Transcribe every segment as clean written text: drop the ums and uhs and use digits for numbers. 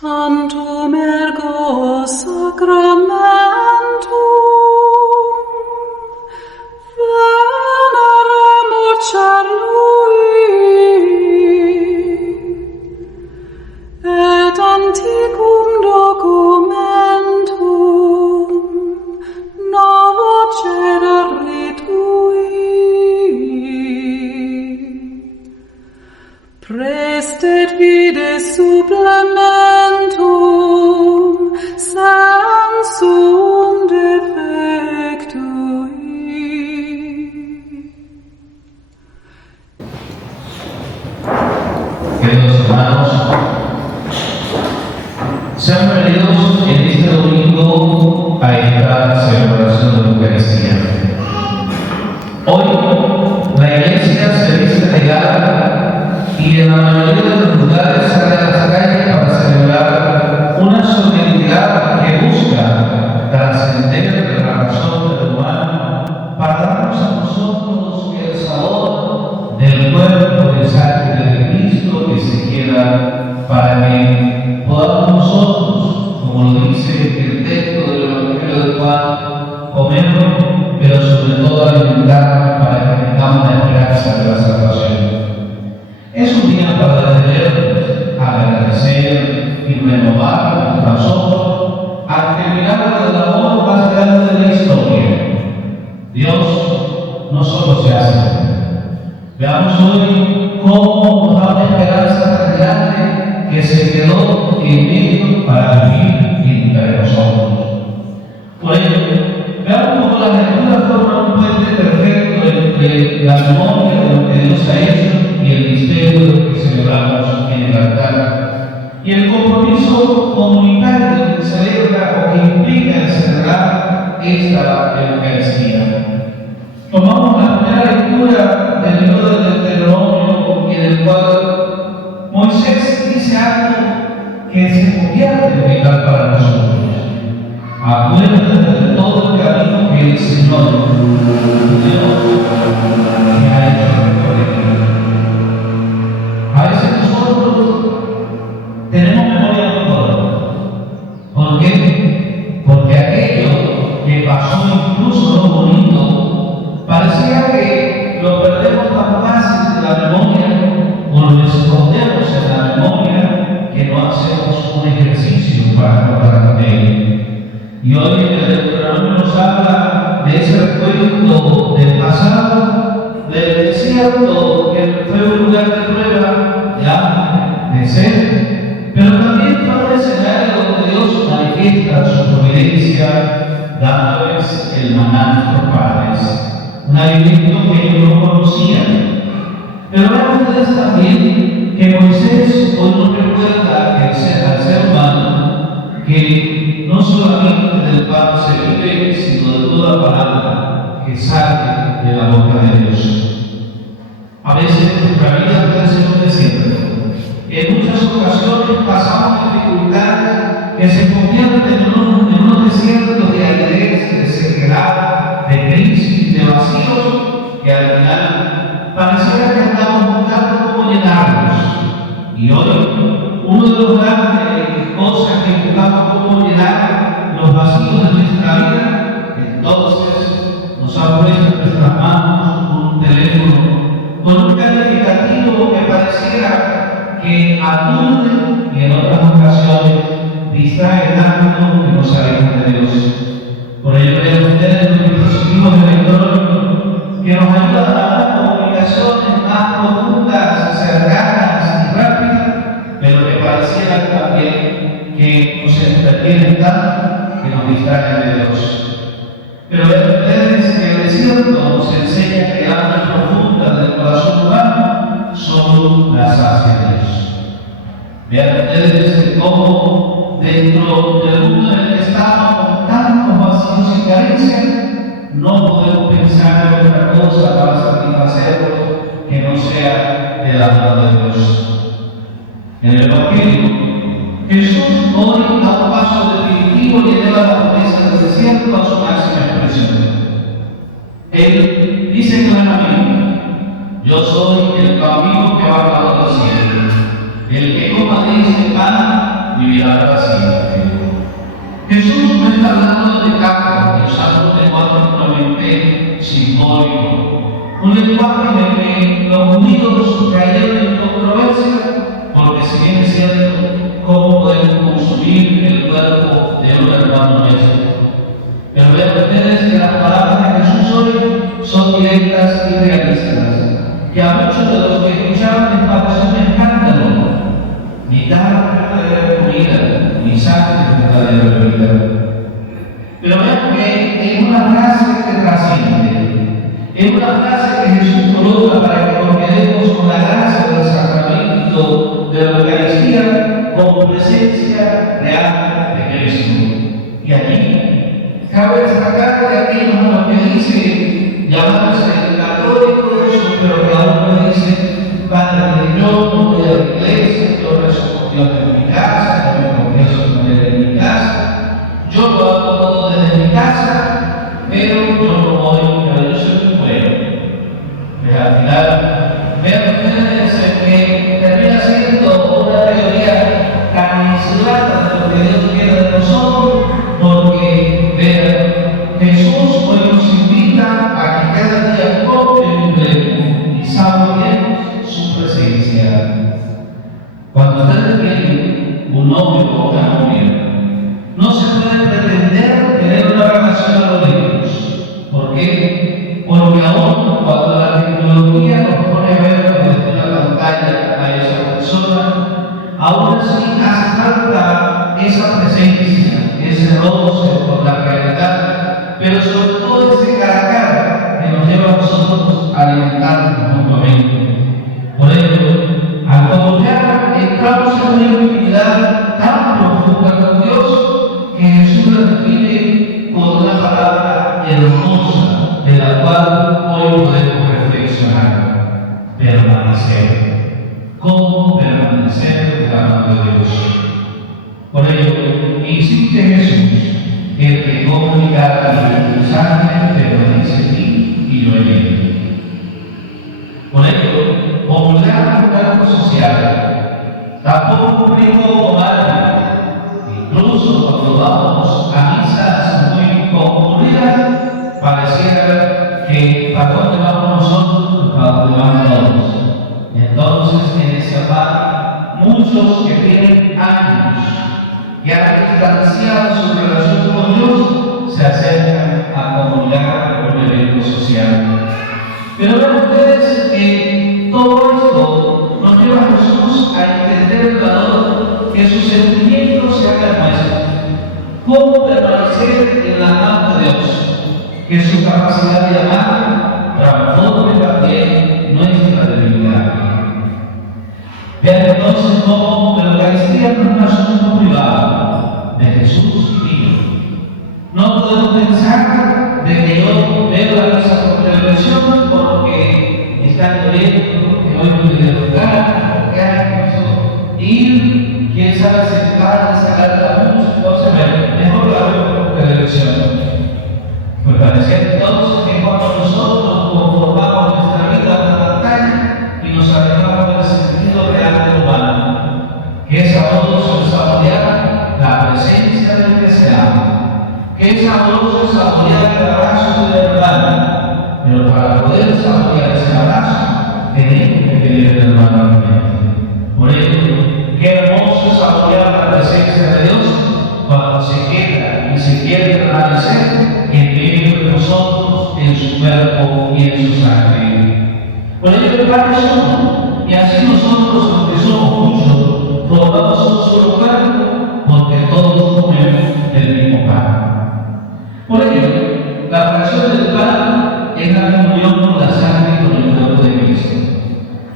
Tantum ergo sacramentum veneremur cerlui et antiquum documentum novo cedere tui prestet vide supplementum sensum defectui. Queridos hermanos, sean bienvenidos en este domingo a esta celebración de la Eucaristía. Hoy la Iglesia se viste de gala y en la mayoría de los lugares sale a las calles para celebrar una solemnidad que busca trascender la razón del humano para darnos a nosotros el sabor del cuerpo y sangre de Cristo que se queda para que podamos nosotros, como lo dice el texto del Evangelio de Juan, comerlo, pero sobre todo alimentarnos para que tengamos la esperanza de la salvación. Es un día para detenernos, agradecer y renovar nuestros ojos ante el milagro del amor más grande de la historia. Dios no solo se hace. Veamos hoy cómo nos da una esperanza tan grande que se quedó en medio para vivir entre nosotros. Por ello, veamos cómo las lecturas forman un puente perfecto entre la memoria de lo que Dios ha hecho y el misterio que celebramos en el altar, y el compromiso comunitario que celebra o que implica el celebrar esta Eucaristía. Tomamos la primera lectura del libro del Deuteronomio, en el cual Moisés dice algo que se convierte en vital para nosotros. Acuérdate de todo el camino que el Señor, Dios, te ha hecho recorrer. A veces nosotros tenemos memoria de todo. ¿Por qué? Porque aquello que pasó, incluso lo bonito, parecía que lo perdemos tan fácil de la memoria o lo escondemos en la memoria que no hacemos un ejercicio para acordar de él. Y hoy el Deuteronomio nos habla de ese recuerdo del pasado, del desierto, que fue un lugar de prueba, de hambre, de sed, pero también fue un escenario donde Dios manifiesta su providencia, dándoles el maná a nuestros padres, un alimento que ellos no conocían. Pero vean ustedes también que Moisés hoy nos recuerda que al ser humano, que no solamente del pan se vive, sino de toda palabra que sale de la boca de Dios. A veces nuestra vida puede ser un desierto. En muchas ocasiones pasamos dificultades que se convierten en unos desiertos de aridez, de sequedad, de crisis, de vacíos, que al final pareciera que estamos buscando cómo llenarlos. Y hoy, uno de los grandes cosas que buscamos cómo llenar los vacíos de nuestra vida, entonces nos ha puesto en nuestras manos un teléfono con un calificativo que pareciera que aturde y en otras ocasiones distrae tanto que nos aleja de Dios. Por ello vean ustedes los dispositivos electrónicos que nos ayudan a dar comunicaciones más profundas, cercanas y rápidas, pero que pareciera también que nos entretienen tanto que nos distraen de Dios. Pero vean ustedes que el desierto nos enseña que almas profundas del corazón humano solo las hace Dios. Vean ustedes cómo dentro del mundo en el que estamos con tantos vacíos y carencias, no podemos pensar en otra cosa para satisfacerlos que no sea de la mano de Dios. En el Evangelio, Jesús hoy da un paso definitivo y eleva la promesa del desierto a su máxima expresión. Él dice claramente: yo soy el camino que va para el cielo. El que coma de ese pan vivirá para siempre. Jesús no está hablando de campo y usando un lenguaje puramente simbólico, un lenguaje en el que los judíos cayeron en controversia, porque si bien es cierto, ¿cómo podemos consumir el cuerpo de un hermano nuestro? Pero vean ustedes que las palabras de Jesús hoy son directas y realistas, que a muchos de los que escuchaban les pareció un escándalo. Ni carne verdadera comida, ni sangre verdadera bebida. Pero vean que es una frase que trasciende, es una frase que Jesús coloca para que nos quedemos con la gracia del sacramento de la Eucaristía como presencia real de Cristo. Y aquí cabe destacar que aquí no es lo que dice llamarse católicos, pero que aún me dice, Padre, yo no voy a la iglesia, yo rezo con Dios en mi casa, yo me confieso con Él en mi casa, yo lo hago todo desde mi casa, pero yo no voy, pero yo soy muy bueno. Pero al final, vean ustedes que termina siendo una teoría tan aislada de lo que Dios quiere de nosotros, porque vean, Jesús hoy nos invita a que cada día contemplemos y saboreemos su presencia. Cuando ustedes tienen un novio o una novia, no se puede pretender tener una relación a lo lejos. ¿Por qué? Porque aún cuando la tecnología nos pone a ver desde una pantalla a esa persona, aún así hace falta esa presencia, ese roce con la realidad, pero sobre todo ese cara a cara que nos lleva a nosotros a alimentarnos mutuamente. Por ello, al comulgar entramos en una intimidad tan profunda con Dios que Jesús la define con una palabra hermosa de la cual hoy podemos reflexionar: permanecer. ¿Cómo permanecer de la mano de Dios? Por ello, insiste Jesús: el que come mi carne y mi sangre permanece en mí y yo en él. Por ello, comulgar un acto social tampoco implica orar. Incluso cuando vamos a misas muy concurridas, pareciera que para dónde vamos nosotros, para dónde van todos. Entonces, en ese afán, muchos que tienen años y han distanciado su relación con Dios, se acercan a comulgar con el evento social. Pero vean ustedes que todo esto nos lleva a Jesús a entender el valor que sus sentimientos se hagan nuestros. Cómo permanecer en la mano de Dios, que su capacidad de amar transforme también nuestra debilidad. Vean entonces cómo la Eucaristía no es un asunto privado de Jesús y mío. No podemos pensar de que yo veo la misa por televisión porque está lloviendo, porque hoy no voy a lugar, porque hay eso, y quién sabe sentar, sacarla mucho, entonces mejor la veo por televisión. Pues parecía entonces que cuando nosotros conformamos nuestra vida a la pantalla y nos alejamos del sentido real del humano, que es sabroso saborear la presencia del que se ama, que es sabroso saborear el abrazo del hermano, pero para poder saborear ese abrazo tenemos que querer el hermano. Por ello, qué hermoso es saborear la presencia de Dios cuando se queda y se quiere permanecer en medio de nosotros, en su cuerpo y en su sangre. Por ello, el Padre somos, y así nosotros, aunque somos muchos, formamos un solo cuerpo, porque todos comemos del mismo pan. Por ello, la fracción del pan es la comunión con la sangre y con el cuerpo de Cristo.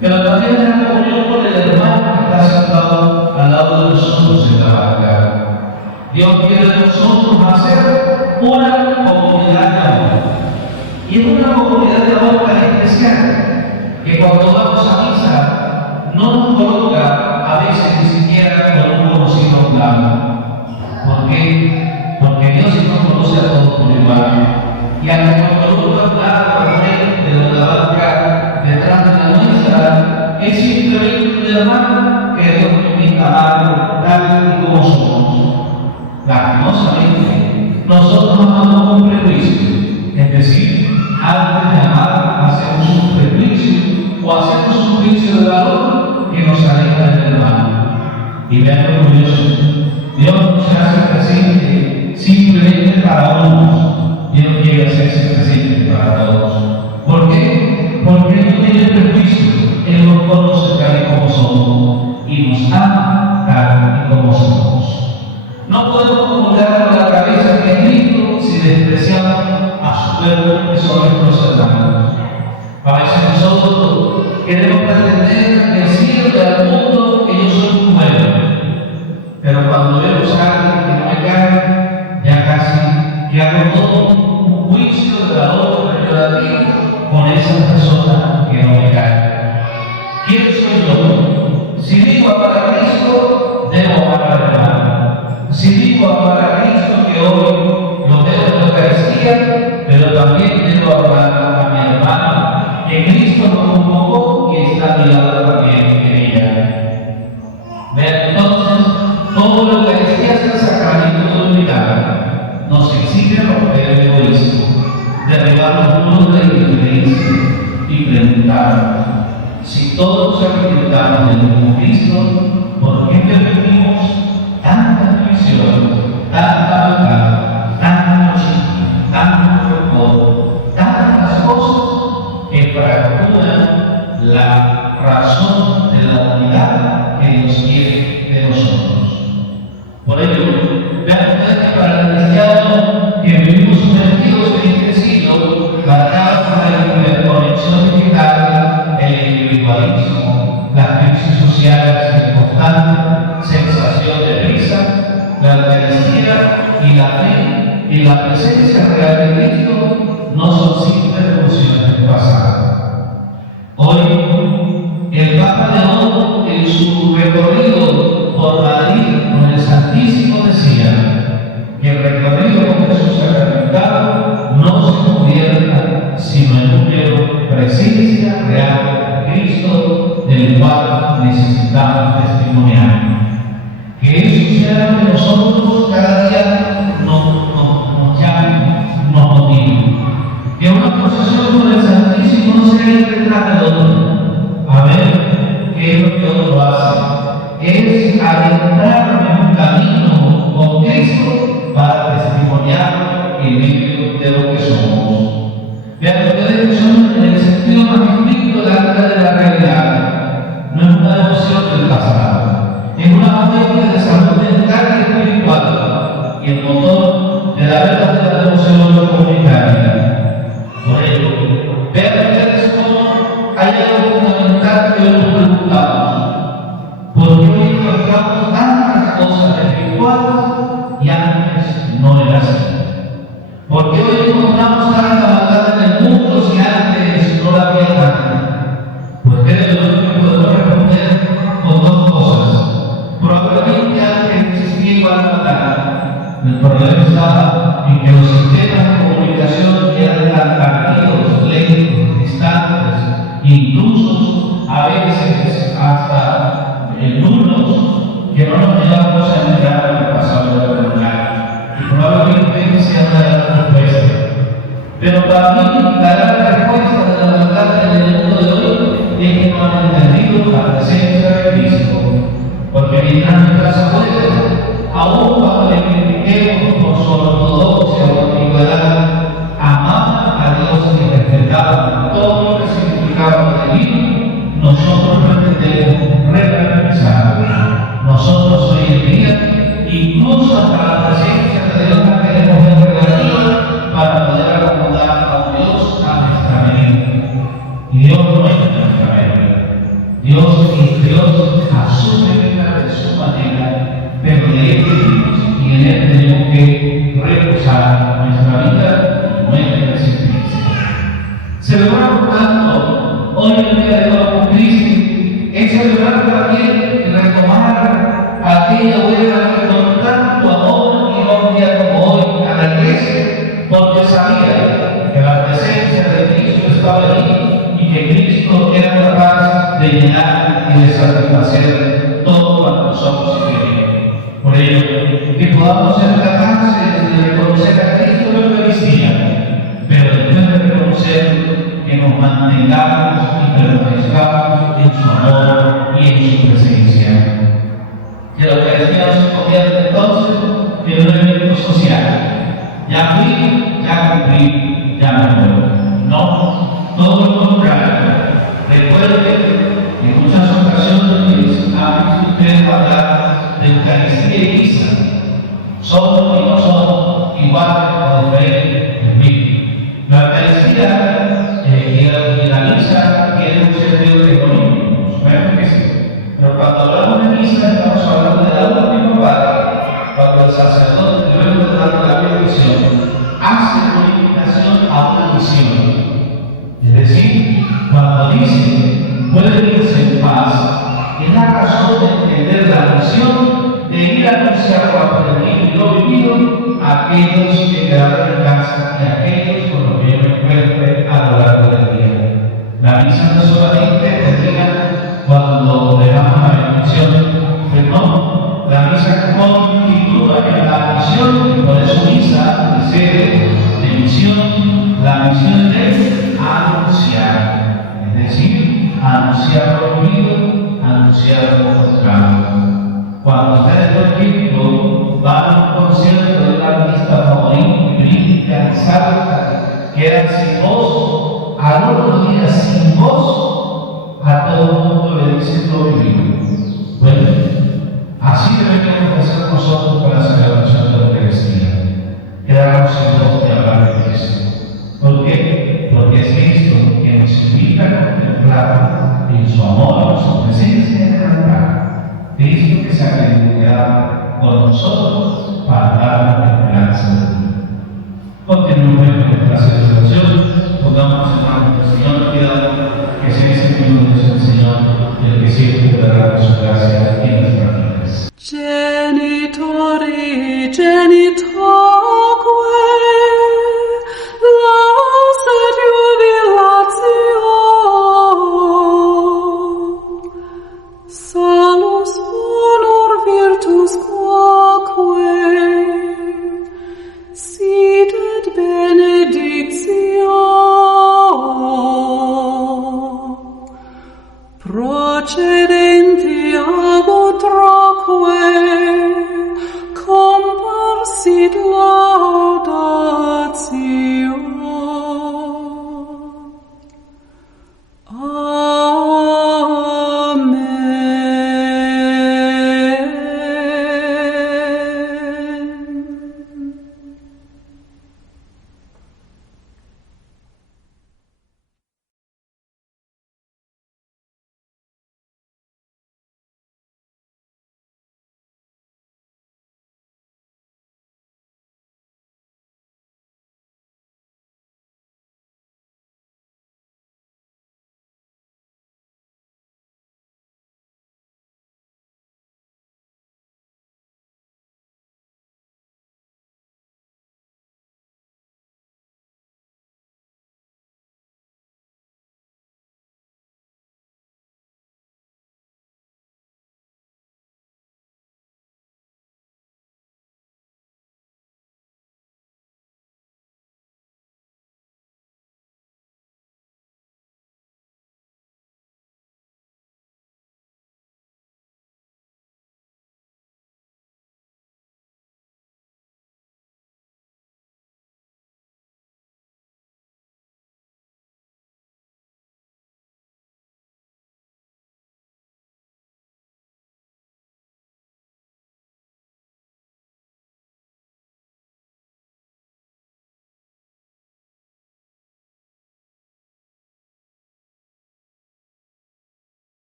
Pero también es la comunión con el hermano que está sentado al lado de nosotros en la barca. Dios quiere de nosotros hacer una comunidad de amor. Y es una comunidad de amor tan especial que cuando vamos a misa no nos coloca a veces ni siquiera con un conocido plano. ¿Por qué? Porque Dios nos conoce a todos por igual. Y aunque nos coloca un plano de la barca detrás de la nuestra, es simplemente un hermano que Dios nos invita a amar tal y como Y vean lo curioso, Dios no se hace presente simplemente para unos, Dios quiere hacerse presente para todos. ¿Por qué? Porque Él no tiene prejuicio, Él nos conoce tal y como somos y nos ama tal y como somos. No podemos ocultar con la cabeza que es Cristo si despreciamos a su pueblo, que son nuestros hermanos. A veces nosotros queremos pretender decirle al mundo que yo soy un pueblo, pero cuando vemos a alguien que no me cae, ya casi que hago todo un juicio de valor peyorativo con esa persona que no me cae. ¿Quién soy yo? Si digo amar a Cristo, debo amar al hermano. Si digo amar a Cristo, que hoy lo veo en la Eucaristía, pero también debo amar a mi hermano, que Cristo nos convocó y está ligado también en ella. Vean entonces, todo lo que decía es el sacramento de unidad. Nos exige romper el egoísmo, derribar los muros de indiferencia y preguntarnos: si todos sacrificamos del mismo Cristo, ¿por qué permitimos tanta división, tanta maldad, tanta chispa, tanto rencor, tantas cosas que fracturan la razón de la unidad que Dios quiere de nosotros? Por ello, vean ustedes que para el cristiano que vivimos sumergidos en este siglo, marcados por la interconexión digital, el individualismo, las crisis sociales, el constante sensación de risa, la Eucaristía y la fe y la presencia real de Cristo no son simples emociones del pasado. Hoy, el Papa León, en su recorrido por Madrid con el Santísimo, decía que el recorrido con Jesús sacramentado no se convierta sino en una presencia real de Cristo, del cual necesitamos testimoniar. Que eso sea lo que nosotros cada día nos llame, nos motive. Que una procesión con el Santísimo no sea ir detrás del otro, a ver qué es lo que otro hace. Es adentrarme en un camino con Cristo para testimoniar en medio de lo que somos. Vean ustedes que son en el sentido más estricto de la realidad. No es una devoción del pasado, es una fuente de salud mental y espiritual y el motor de la verdadera devoción comunitaria. Por ello, vean ustedes cómo hay algo fundamental que hoy nos preguntamos: ¿por qué hoy encontramos tantas cosas espirituales y antes no era así? ¿Por qué hoy encontramos tanta maldad en el mundo si antes no la había tanta? Pues creo que podemos responder con dos cosas. Probablemente antes existía igual maldad. El problema estaba en que los sistemas de comunicación eran tan tardios, lentos, distantes, incluso a veces hasta nulos, que no nos llevamos a entrar en el pasado de la humanidad. Y probablemente sea una de las respuestas. Pero para mí, la gran respuesta de la maldad en el mundo de hoy es que no han entendido la presencia de Cristo. Porque mientras nuestras abuelas, aún cuando le critiquemos por su ortodoxia o antigüedad, amaban a Dios y respetaban todo lo que significaba lo divino, nosotros pretendemos relativizar. Nosotros hoy en día, incluso hasta la presencia de Dios, la queremos ver relativa para poder acomodar a Dios a nuestra medida. Y Dios no es nuestra medida. Dios es Dios a su medida, de su manera, pero de Él vivimos y en Él tenemos que reposar nuestra vida y nuestra existencia. Celebrar, por tanto, hoy en el día de Corpus Christi es celebrar también y retomar aquella abuela que con tanto amor y honra como hoy a la iglesia, porque sabía que la presencia de Cristo estaba allí y que Cristo era capaz de llenar y de satisfacer todo cuanto nosotros queríamos. Por ello, que podamos ser capaces de reconocer a Cristo en la Eucaristía, pero después de reconocer, que nos mantengamos y permanezcamos en su amor y en su presencia. Que Eucaristía no se convierte entonces en un evento social. Ya fui, ya cumplí, ya me voy. No, todo lo contrario. Recuerde que en muchas ocasiones han visto ustedes hablar de Eucaristía y misa. Son y no son iguales o diferentes en mí. La Eucaristía y la misa tienen un sentido económico, supongo que sí. Pero cuando hablamos de misa, estamos hablando de la última parte, cuando el sacerdote, luego de dar la bendición, hace purificación a una misión. Es decir, cuando dice, pueden irse en paz, es la razón de entender la misión de ir a anunciar lo aprendido y lo vivido a aquellos que quedaron en casa y a aquellos con los que yo me encuentre a lo largo del día. La misa no solamente termina cuando le damos la bendición, pues no, la misa continúa en la misión y por eso misa dice de misión, la misión es anunciar, es decir, anunciar lo vivido, anunciar lo encontrado. Cuando ustedes, por ejemplo, van a un concierto de un artista favorito y brincan, saltan, quedan sin voz, al otro día sin voz, a todo el mundo le dicen lo vivido. Bueno, así debemos hacer nosotros con la celebración de la Eucaristía. Quedarnos sin voz de hablar de Cristo. ¿Por qué? Porque es Cristo que nos invita a contemplar en su amor, en su presencia en el altar. Cristo que se ha quedado con nosotros para darnos la esperanza de vida. Continuemos con nuestra celebración, pongamos en manos del Señor, cuidado que sea ese mismo Dios el Señor, el que siempre dará su gracia en nuestras vidas. Genitori, genitori.